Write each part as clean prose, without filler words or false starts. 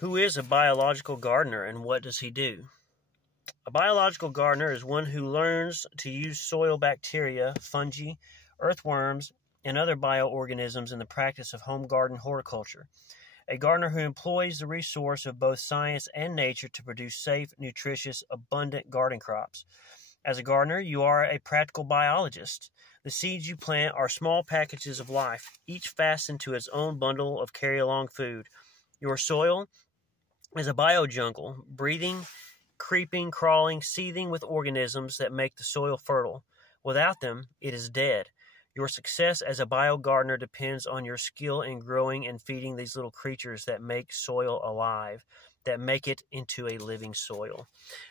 Who is a biological gardener and what does he do? A biological gardener is one who learns to use soil bacteria, fungi, earthworms, and other bioorganisms in the practice of home garden horticulture. A gardener who employs the resource of both science and nature to produce safe, nutritious, abundant garden crops. As a gardener, you are a practical biologist. The seeds you plant are small packages of life, each fastened to its own bundle of carry-along food. Your soil is a biojungle, breathing, creeping, crawling, seething with organisms that make the soil fertile. Without them, it is dead. Your success as a bio-gardener depends on your skill in growing and feeding these little creatures that make soil alive, that make it into a living soil.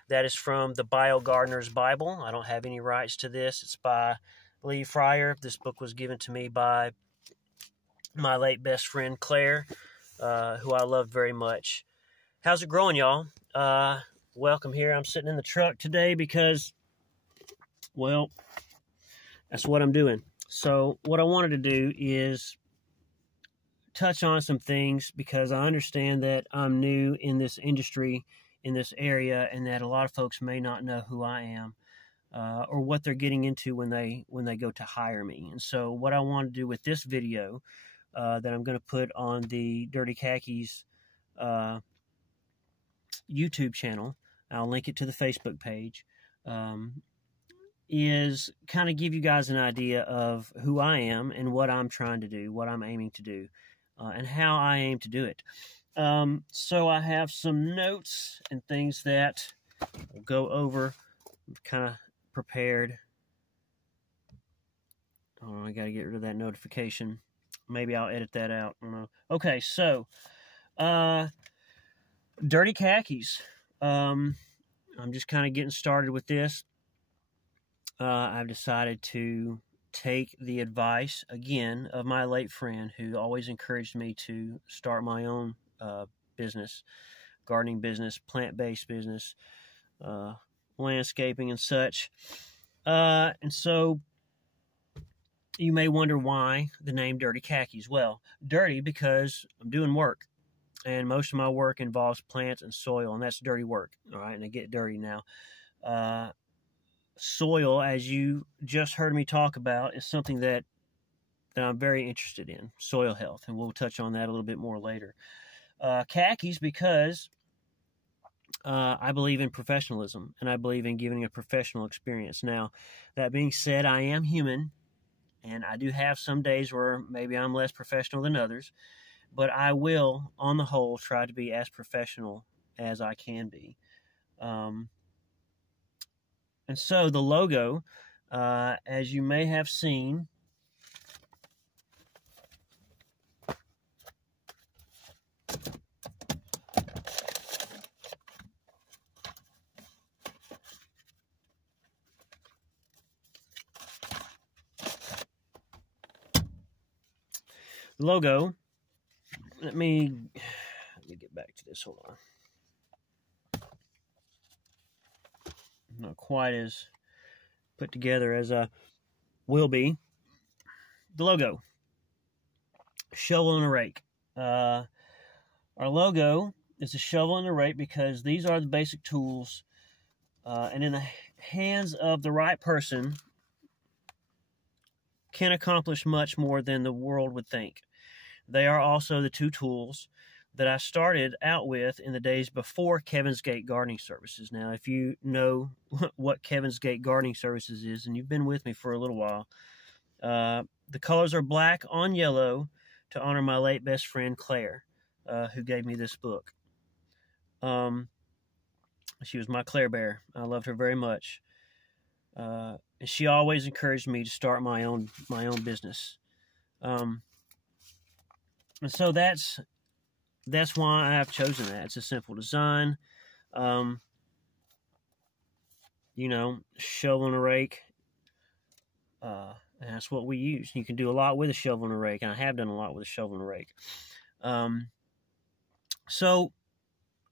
That is from the Bio-Gardener's Bible. I don't have any rights to this. It's by Lee Fryer. This book was given to me by my late best friend, Claire, who I loved very much. How's it growing, y'all? Welcome here. I'm sitting in the truck today because, well, that's what I'm doing. So what I wanted to do is touch on some things because I understand that I'm new in this industry, in this area, and that a lot of folks may not know who I am or what they're getting into when they go to hire me. And so what I want to do with this video that I'm going to put on the Dirty Khakis YouTube channel, I'll link it to the Facebook page, is kind of give you guys an idea of who I am and what I'm trying to do, what I'm aiming to do, and how I aim to do it. So I have some notes and things that we'll go over. I'm kind of prepared. Oh, I got to get rid of that notification. Maybe I'll edit that out. I don't know. Okay, so Dirty Khakis. I'm just kind of getting started with this. I've decided to take the advice, again, of my late friend who always encouraged me to start my own business, gardening business, plant-based business, landscaping and such. And so you may wonder why the name Dirty Khakis. Well, dirty because I'm doing work. And most of my work involves plants and soil, and that's dirty work, all right? And I get dirty now. Soil, as you just heard me talk about, is something that I'm very interested in, soil health, and we'll touch on that a little bit more later. Khakis because I believe in professionalism, and I believe in giving a professional experience. Now, that being said, I am human, and I do have some days where maybe I'm less professional than others, but I will, on the whole, try to be as professional as I can be. And so the logo, as you may have seen, let me get back to this. Hold on. Not quite as put together as I will be. The logo. Shovel and a rake. Our logo is a shovel and a rake because these are the basic tools, and in the hands of the right person can accomplish much more than the world would think. They are also the two tools that I started out with in the days before Kevin's Gate Gardening Services. Now, if you know what Kevin's Gate Gardening Services is, and you've been with me for a little while, the colors are black on yellow to honor my late best friend, Claire, who gave me this book. She was my Claire Bear. I loved her very much. And she always encouraged me to start my own business. And so that's why I have chosen that. It's a simple design. Shovel and a rake. And that's what we use. You can do a lot with a shovel and a rake, and I have done a lot with a shovel and a rake. So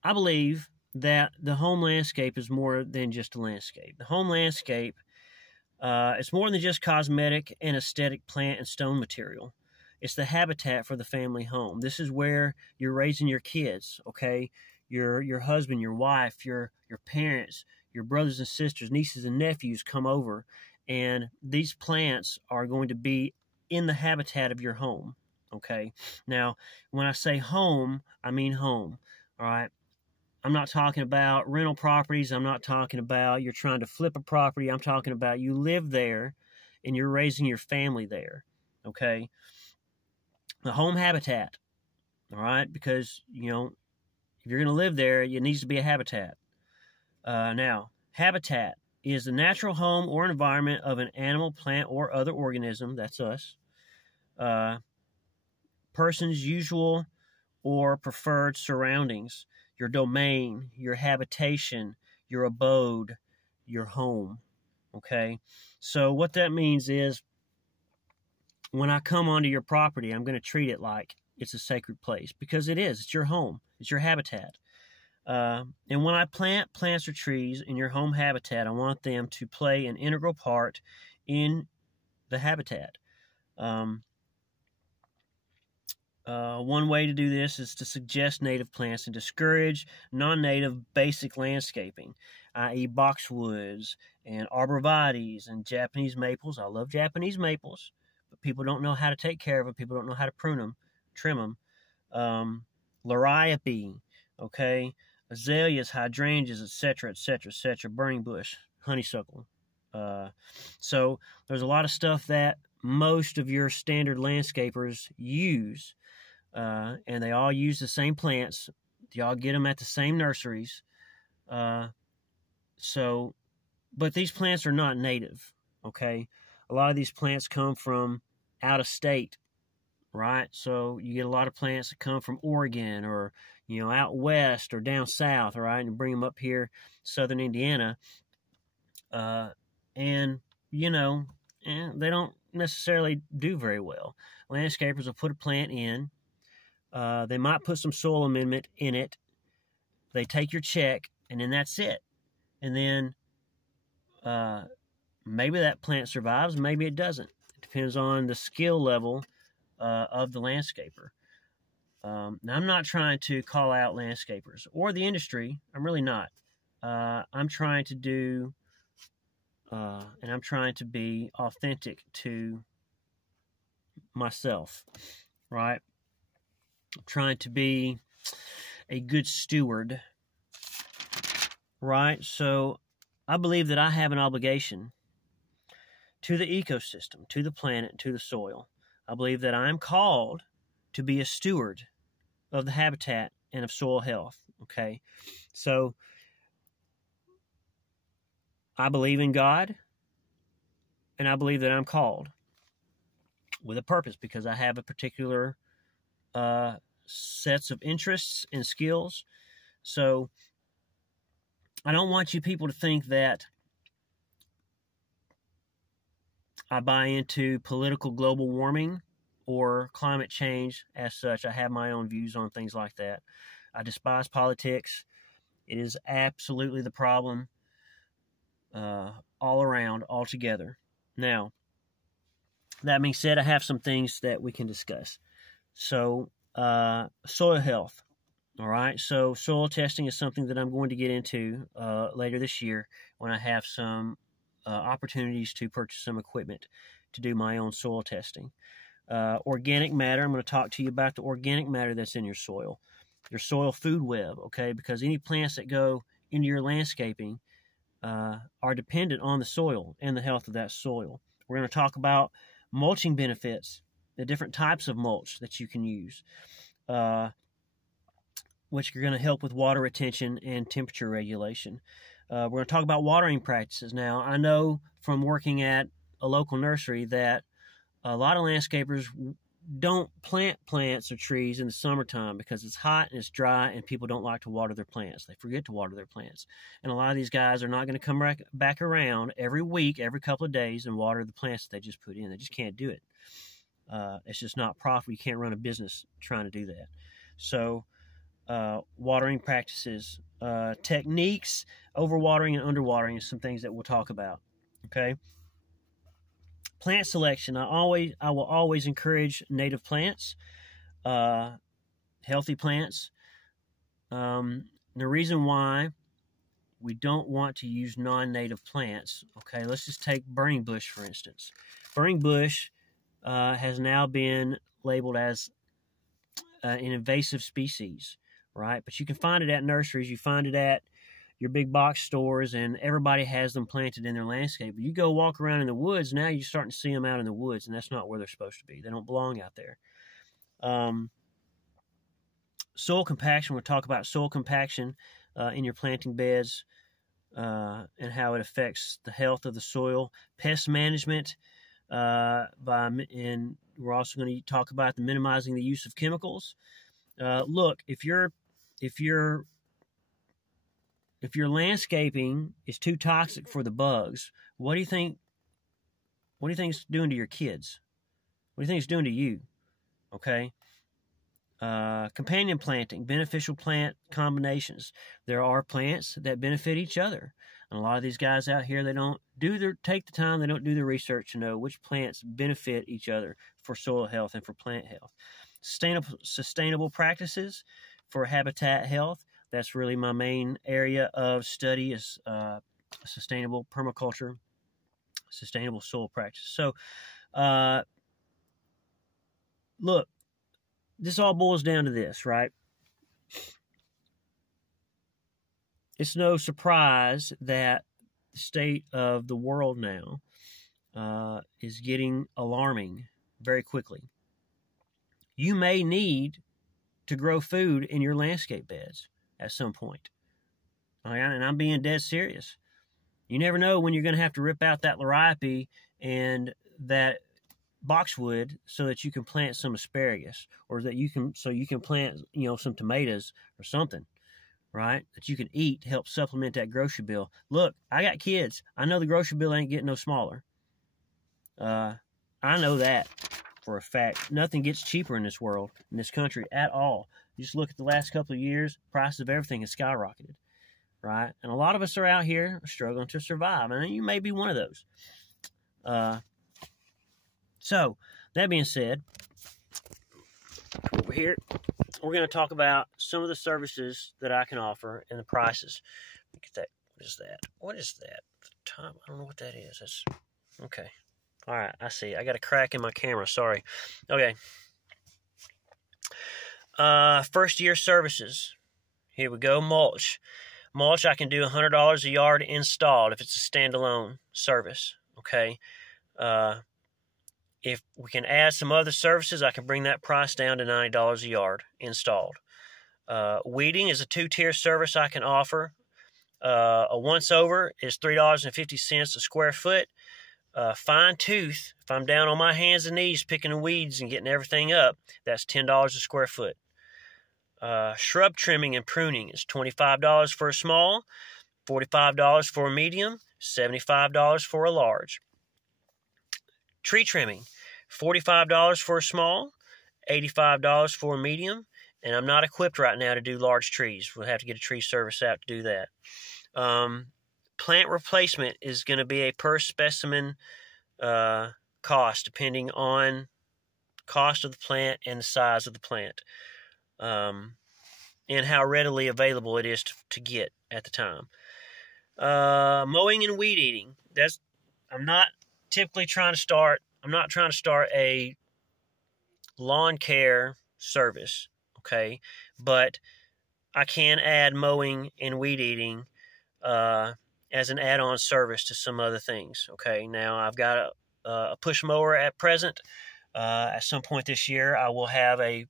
I believe that the home landscape is more than just a landscape. The home landscape, it's more than just cosmetic and aesthetic plant and stone material. It's the habitat for the family home. This is where you're raising your kids, okay? Your husband, your wife, your parents, your brothers and sisters, nieces and nephews come over, and these plants are going to be in the habitat of your home, okay? Now, when I say home, I mean home, all right? I'm not talking about rental properties. I'm not talking about you're trying to flip a property. I'm talking about you live there and you're raising your family there, okay? The home habitat, all right? Because, if you're going to live there, it needs to be a habitat. Now, habitat is the natural home or environment of an animal, plant, or other organism, that's us, person's usual or preferred surroundings, your domain, your habitation, your abode, your home, okay? So what that means is when I come onto your property, I'm going to treat it like it's a sacred place, because it is. It's your home. It's your habitat. And when I plant plants or trees in your home habitat, I want them to play an integral part in the habitat. One way to do this is to suggest native plants and discourage non-native basic landscaping, i.e. boxwoods and arborvitaes and Japanese maples. I love Japanese maples, but people don't know how to take care of them. People don't know how to prune them, trim them. Liriope, okay, azaleas, hydrangeas, etc., etc., etc., burning bush, honeysuckle. So there's a lot of stuff that most of your standard landscapers use, and they all use the same plants. Y'all get them at the same nurseries. But these plants are not native, okay? A lot of these plants come from out of state, right? So you get a lot of plants that come from Oregon or, out west or down south, all right, and bring them up here, southern Indiana. And they don't necessarily do very well. Landscapers will put a plant in. They might put some soil amendment in it. They take your check, and then that's it. And then maybe that plant survives, maybe it doesn't. It depends on the skill level of the landscaper. Now, I'm not trying to call out landscapers or the industry. I'm really not. I'm trying to do, and I'm trying to be authentic to myself, right? I'm trying to be a good steward, right? So I believe that I have an obligation to the ecosystem, to the planet, and to the soil. I believe that I'm called to be a steward of the habitat and of soil health, okay? So I believe in God, and I believe that I'm called with a purpose, because I have a particular sets of interests and skills. So I don't want you people to think that I buy into political global warming or climate change as such. I have my own views on things like that. I despise politics. It is absolutely the problem all around, altogether. Now, that being said, I have some things that we can discuss. So, soil health. All right. So, soil testing is something that I'm going to get into later this year when I have some opportunities to purchase some equipment to do my own soil testing. Organic matter. I'm going to talk to you about the organic matter that's in your soil food web, okay? Because any plants that go into your landscaping are dependent on the soil and the health of that soil. We're going to talk about mulching benefits, the different types of mulch that you can use, which are going to help with water retention and temperature regulation. We're going to talk about watering practices. Now, I know from working at a local nursery that a lot of landscapers don't plant plants or trees in the summertime because it's hot and it's dry and people don't like to water their plants. They forget to water their plants. And a lot of these guys are not going to come back around every week, every couple of days and water the plants that they just put in. They just can't do it. It's just not profitable. You can't run a business trying to do that. So watering practices, techniques, overwatering and underwatering is some things that we'll talk about. Okay. Plant selection. I will always encourage native plants, healthy plants. The reason why we don't want to use non-native plants. Okay, let's just take burning bush, for instance. Burning bush has now been labeled as an invasive species, right? But you can find it at nurseries. You find it at your big box stores, and everybody has them planted in their landscape. But you go walk around in the woods, now you're starting to see them out in the woods, and that's not where they're supposed to be. They don't belong out there. Soil compaction. We'll talk about soil compaction in your planting beds and how it affects the health of the soil. Pest management, and we're also going to talk about the minimizing the use of chemicals. Look, if your landscaping is too toxic for the bugs, what do you think? What do you think it's doing to your kids? What do you think it's doing to you? Okay. Companion planting, beneficial plant combinations. There are plants that benefit each other. And a lot of these guys out here, they don't take the time, they don't do the research to know which plants benefit each other for soil health and for plant health. Sustainable practices for habitat health. That's really my main area of study is sustainable permaculture, sustainable soil practices. So, look, this all boils down to this, right? It's no surprise that the state of the world now is getting alarming very quickly. You may need to grow food in your landscape beds at some point. And I'm being dead serious. You never know when you're going to have to rip out that liriope and that boxwood so that you can plant some asparagus, or that you can plant some tomatoes or something, right, that you can eat to help supplement that grocery bill. Look, I got kids. I know the grocery bill ain't getting no smaller. I know that for a fact. Nothing gets cheaper in this world, in this country at all. You just look at the last couple of years, prices of everything has skyrocketed, right? And a lot of us are out here struggling to survive, and you may be one of those. So, that being said, over here, we're going to talk about some of the services that I can offer and the prices. Look at that. What is that? What is that? Time? I don't know what that is. That's okay. All right, I see. I got a crack in my camera. Sorry. Okay. First year services. Here we go. Mulch. Mulch, I can do $100 a yard installed if it's a standalone service. Okay. If we can add some other services, I can bring that price down to $90 a yard installed. Weeding is a two-tier service I can offer. A once-over is $3.50 a square foot. Fine tooth, if I'm down on my hands and knees picking the weeds and getting everything up, that's $10 a square foot. Shrub trimming and pruning is $25 for a small, $45 for a medium, $75 for a large. Tree trimming, $45 for a small, $85 for a medium, and I'm not equipped right now to do large trees. We'll have to get a tree service out to do that. Plant replacement is going to be a per specimen cost, depending on cost of the plant and the size of the plant, and how readily available it is to get at the time. Mowing and weed eating. I'm not trying to start a lawn care service, okay? But I can add mowing and weed eating as an add-on service to some other things, okay? Now, I've got a push mower at present. At some point this year, I will have a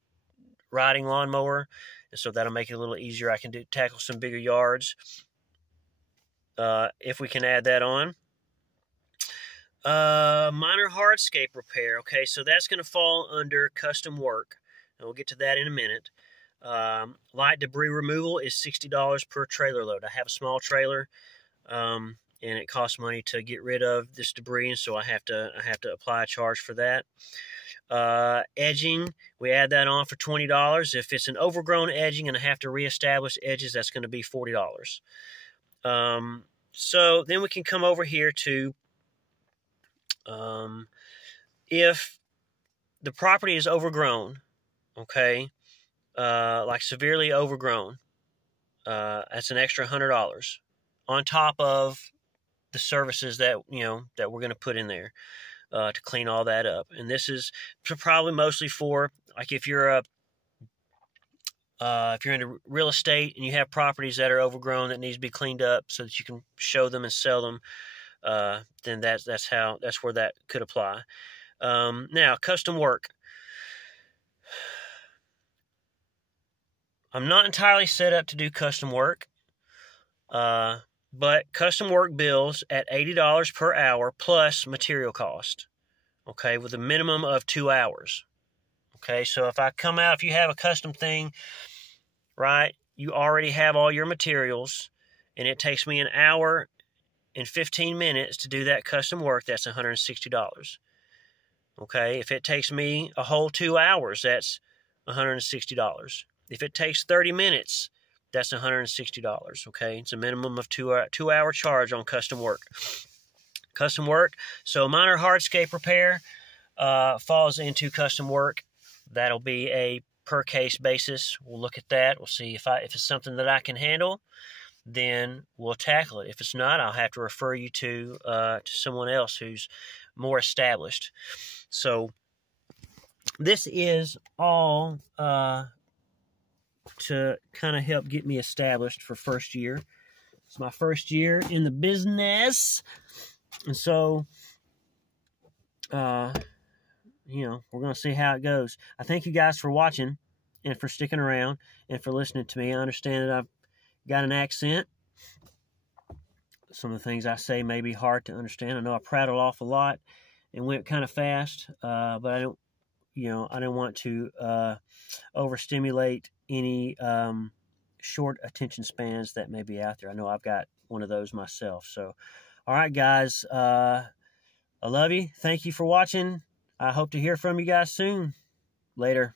riding lawn mower, and so that'll make it a little easier. I can tackle some bigger yards if we can add that on. Minor hardscape repair. Okay, so that's going to fall under custom work, and we'll get to that in a minute. Light debris removal is $60 per trailer load. I have a small trailer, and it costs money to get rid of this debris, and so I have to apply a charge for that. Edging, we add that on for $20. If it's an overgrown edging and I have to reestablish edges, that's going to be $40. So then we can come over here to if the property is overgrown, okay, like severely overgrown, that's an extra $100 on top of the services that that we're going to put in there to clean all that up. And this is probably mostly for, like, if you're into real estate and you have properties that are overgrown that needs to be cleaned up so that you can show them and sell them, then that's where that could apply. Now, custom work. I'm not entirely set up to do custom work, but custom work bills at $80 per hour plus material cost, okay, with a minimum of 2 hours. Okay, so if I come out, if you have a custom thing, right, you already have all your materials, and it takes me an hour and 15 minutes to do that custom work, that's $160. Okay, if it takes me a whole 2 hours, that's $160. If it takes 30 minutes, that's $160. Okay, it's a minimum of 2 hour charge on custom work. Custom work, so minor hardscape repair falls into custom work. That'll be a per case basis. We'll look at that. We'll see if it's something that I can handle, then we'll tackle it. If it's not, I'll have to refer you to someone else who's more established. So this is all to kind of help get me established for first year. It's my first year in the business, and so we're going to see how it goes. I thank you guys for watching and for sticking around and for listening to me. I understand that I've got an accent. Some of the things I say may be hard to understand. I know I prattle off a lot and went kind of fast, but I don't want to overstimulate any short attention spans that may be out there. I know I've got one of those myself. So, all right, guys, I love you. Thank you for watching. I hope to hear from you guys soon. Later.